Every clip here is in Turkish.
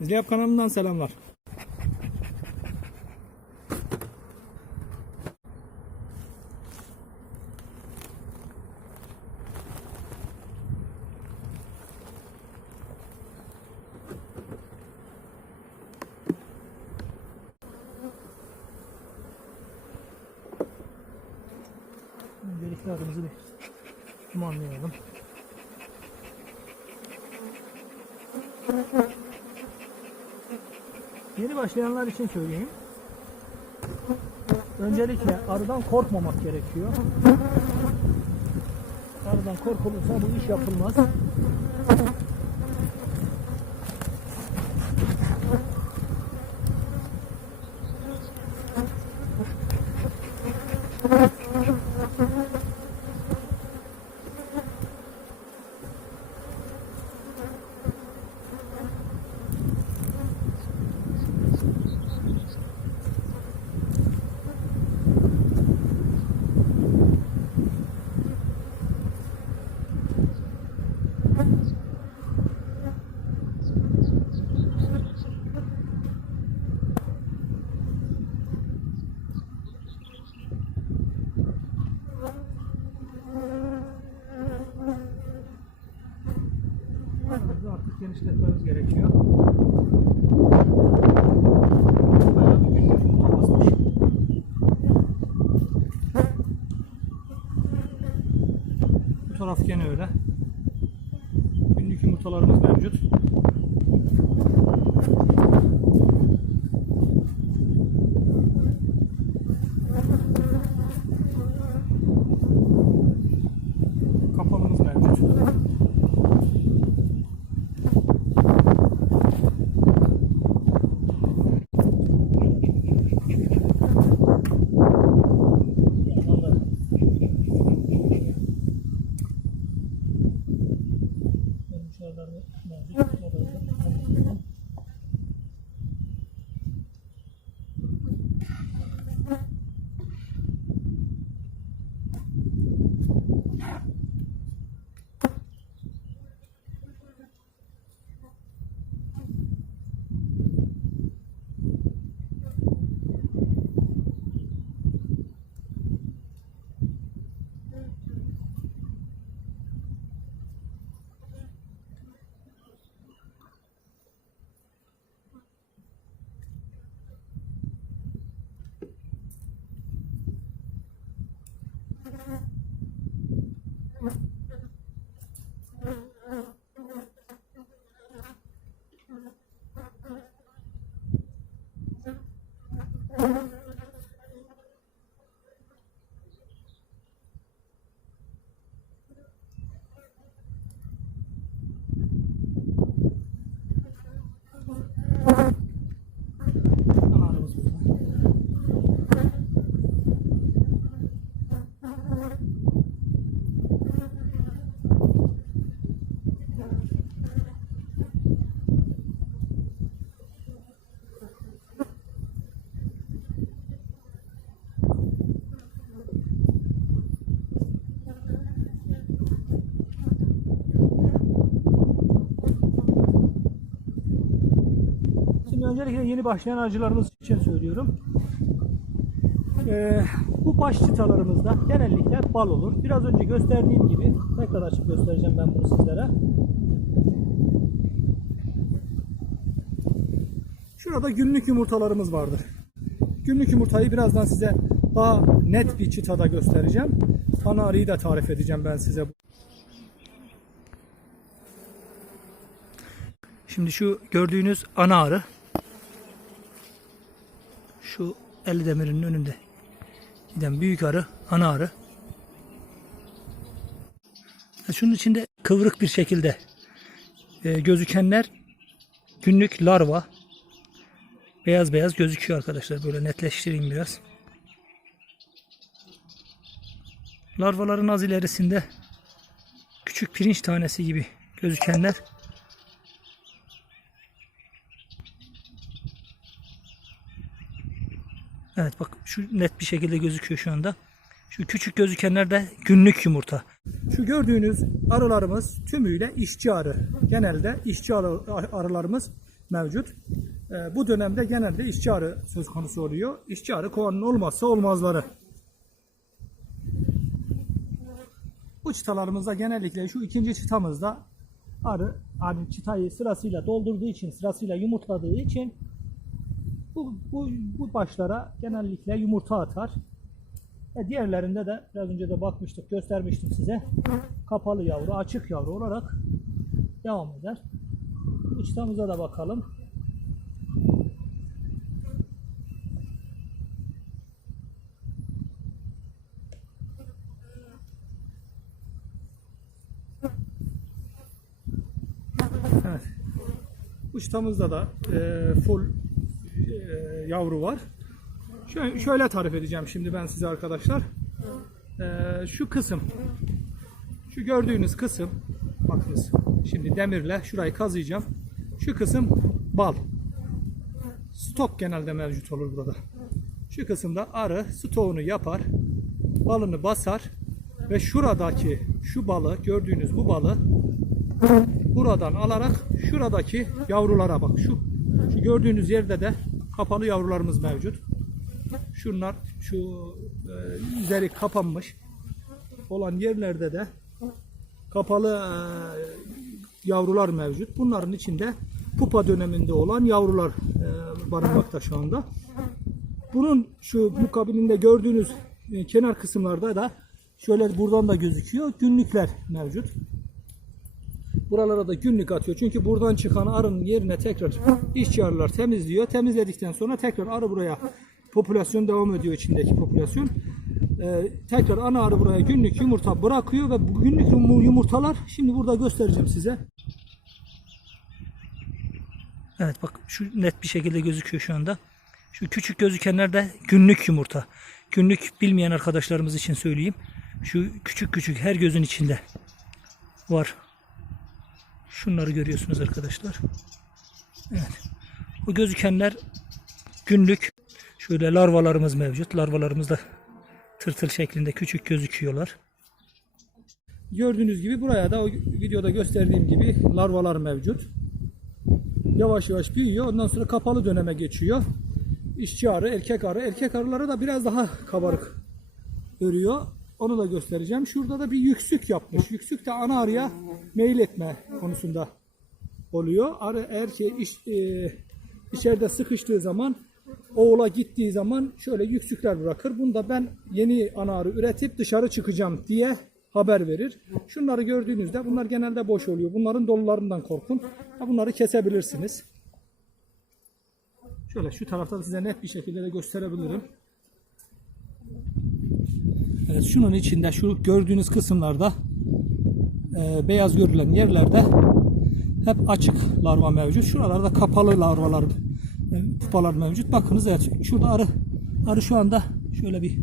İzleyap kanalından selamlar. Öncelikle adımızı bir dumanlayalım. Yeni başlayanlar için söyleyeyim. Öncelikle arıdan korkmamak gerekiyor. Arıdan korkulursa bu iş yapılmaz. Arımızı artık genişletmemiz gerekiyor. Bu taraf gene öyle. 每天。Mm-hmm. Öncelikle yeni başlayan arıcılarımız için söylüyorum. Ee, bu baş çıtalarımızda genellikle bal olur. Biraz önce gösterdiğim gibi tekrar açıp göstereceğim ben bunu sizlere. Şurada günlük yumurtalarımız vardır. Günlük yumurtayı birazdan size daha net bir çıtada göstereceğim. Ana da tarif edeceğim ben size. Şimdi şu gördüğünüz ana arı şu 50 demirinin önünde giden büyük arı ana arı. Şunun içinde kıvrık bir şekilde e, gözükenler günlük larva. Beyaz beyaz gözüküyor arkadaşlar. Böyle netleştireyim biraz. Larvaların az ilerisinde küçük pirinç tanesi gibi gözükenler Evet bak şu net bir şekilde gözüküyor şu anda. Şu küçük gözükenler de günlük yumurta. Şu gördüğünüz arılarımız tümüyle işçi arı. Genelde işçi arı, arılarımız mevcut. Ee, bu dönemde genelde işçi arı söz konusu oluyor. İşçi arı kovanın olmazsa olmazları. Bu çıtalarımızda genellikle şu ikinci çıtamızda arı hani çıtayı sırasıyla doldurduğu için, sırasıyla yumurtladığı için bu, bu, bu başlara genellikle yumurta atar. E diğerlerinde de biraz önce de bakmıştık, göstermiştim size. Kapalı yavru, açık yavru olarak devam eder. Bu çıtamıza da bakalım. Evet. Bu çıtamızda da e, full yavru var. Şöyle, şöyle tarif edeceğim şimdi ben size arkadaşlar. E, şu kısım, şu gördüğünüz kısım, bakınız şimdi demirle şurayı kazıyacağım. Şu kısım bal. Stok genelde mevcut olur burada. Şu kısımda arı stoğunu yapar, balını basar ve şuradaki şu balı, gördüğünüz bu balı buradan alarak şuradaki yavrulara bak. Şu, şu gördüğünüz yerde de kapalı yavrularımız mevcut. Şunlar şu e, üzeri kapanmış olan yerlerde de kapalı e, yavrular mevcut. Bunların içinde pupa döneminde olan yavrular e, barınmakta şu anda. Bunun şu mukabilinde gördüğünüz e, kenar kısımlarda da şöyle buradan da gözüküyor. Günlükler mevcut. Buralara da günlük atıyor. Çünkü buradan çıkan arının yerine tekrar işçi temizliyor. Temizledikten sonra tekrar arı buraya popülasyon devam ediyor içindeki popülasyon. Ee, tekrar ana arı buraya günlük yumurta bırakıyor ve bu günlük yum- yumurtalar şimdi burada göstereceğim size. Evet bak şu net bir şekilde gözüküyor şu anda. Şu küçük gözükenler de günlük yumurta. Günlük bilmeyen arkadaşlarımız için söyleyeyim. Şu küçük küçük her gözün içinde var. Şunları görüyorsunuz arkadaşlar. Evet. Bu gözükenler günlük. Şöyle larvalarımız mevcut. Larvalarımız da tırtıl şeklinde küçük gözüküyorlar. Gördüğünüz gibi buraya da o videoda gösterdiğim gibi larvalar mevcut. Yavaş yavaş büyüyor. Ondan sonra kapalı döneme geçiyor. İşçi arı, erkek arı. Erkek arıları da biraz daha kabarık örüyor. Onu da göstereceğim. Şurada da bir yüksük yapmış. Yüksük de ana arıya meyil etme konusunda oluyor. Arı ki iş, e, içeride sıkıştığı zaman oğula gittiği zaman şöyle yüksükler bırakır. Bunda ben yeni ana arı üretip dışarı çıkacağım diye haber verir. Şunları gördüğünüzde bunlar genelde boş oluyor. Bunların dolularından korkun. Bunları kesebilirsiniz. Şöyle şu tarafta size net bir şekilde de gösterebilirim. Evet, şunun içinde şu gördüğünüz kısımlarda e, beyaz görülen yerlerde hep açık larva mevcut. Şuralarda kapalı larvalar, e, pupalar mevcut. Bakınız evet şurada arı arı şu anda şöyle bir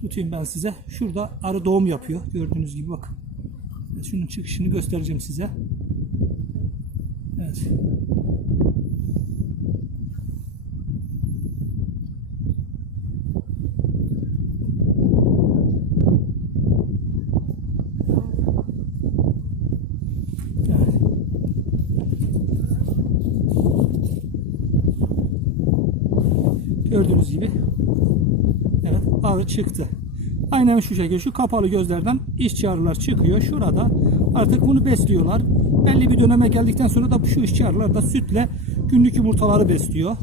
tutayım ben size. Şurada arı doğum yapıyor. Gördüğünüz gibi bakın. Şunun çıkışını göstereceğim size. Evet. Gördüğünüz gibi evet arı çıktı. Aynen şu şekilde şu kapalı gözlerden işçi arılar çıkıyor. Şurada artık bunu besliyorlar. Belli bir döneme geldikten sonra da şu işçi arılar da sütle günlük yumurtaları besliyor.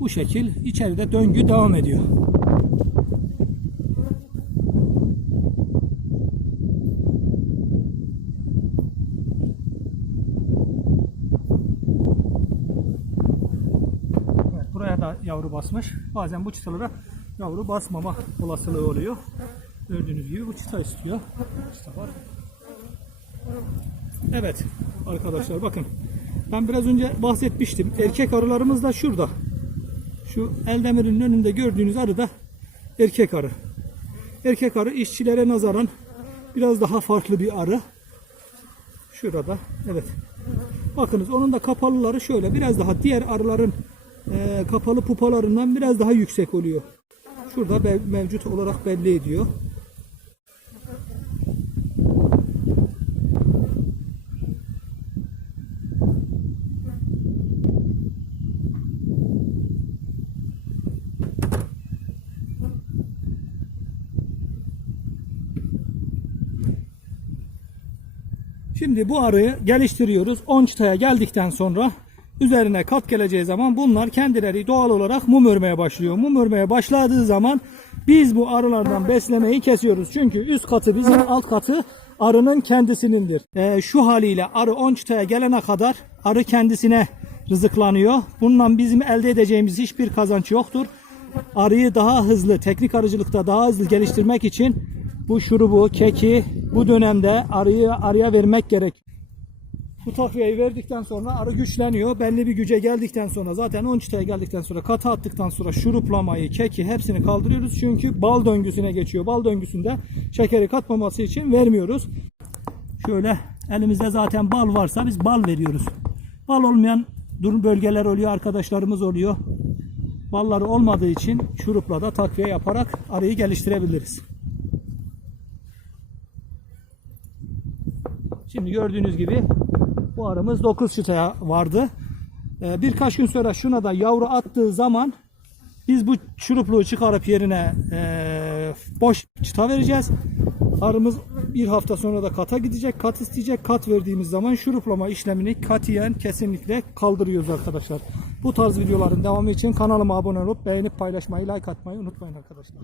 Bu şekil içeride döngü devam ediyor. Evet, buraya da yavru basmış. Bazen bu çıtalara yavru basmama olasılığı oluyor. Gördüğünüz gibi bu çıta istiyor. Çıta var. Evet arkadaşlar bakın. Ben biraz önce bahsetmiştim. Erkek arılarımız da şurada. Şu Eldemir'in önünde gördüğünüz arı da erkek arı. Erkek arı işçilere nazaran biraz daha farklı bir arı. Şurada. Evet. Bakınız onun da kapalıları şöyle biraz daha diğer arıların e, kapalı pupalarından biraz daha yüksek oluyor. Şurada mevcut olarak belli ediyor. Şimdi bu arıyı geliştiriyoruz. 10 çıtaya geldikten sonra üzerine kat geleceği zaman bunlar kendileri doğal olarak mum örmeye başlıyor. Mum örmeye başladığı zaman biz bu arılardan beslemeyi kesiyoruz. Çünkü üst katı bizim alt katı arının kendisinindir. Ee, şu haliyle arı 10 çıtaya gelene kadar arı kendisine rızıklanıyor. Bundan bizim elde edeceğimiz hiçbir kazanç yoktur. Arıyı daha hızlı, teknik arıcılıkta daha hızlı geliştirmek için bu şurubu, keki bu dönemde arıyı arıya vermek gerek. Bu takviyeyi verdikten sonra arı güçleniyor. Belli bir güce geldikten sonra zaten 10 çıtaya geldikten sonra kata attıktan sonra şuruplamayı, keki hepsini kaldırıyoruz. Çünkü bal döngüsüne geçiyor. Bal döngüsünde şekeri katmaması için vermiyoruz. Şöyle elimizde zaten bal varsa biz bal veriyoruz. Bal olmayan durum bölgeler oluyor, arkadaşlarımız oluyor. Balları olmadığı için şurupla da takviye yaparak arıyı geliştirebiliriz. Şimdi gördüğünüz gibi bu arımız 9 çıtaya vardı. Ee, birkaç gün sonra şuna da yavru attığı zaman biz bu şurupluğu çıkarıp yerine e, boş çıta vereceğiz. Arımız bir hafta sonra da kata gidecek. Kat isteyecek. Kat verdiğimiz zaman şuruplama işlemini katiyen kesinlikle kaldırıyoruz arkadaşlar. Bu tarz videoların devamı için kanalıma abone olup beğenip paylaşmayı, like atmayı unutmayın arkadaşlar.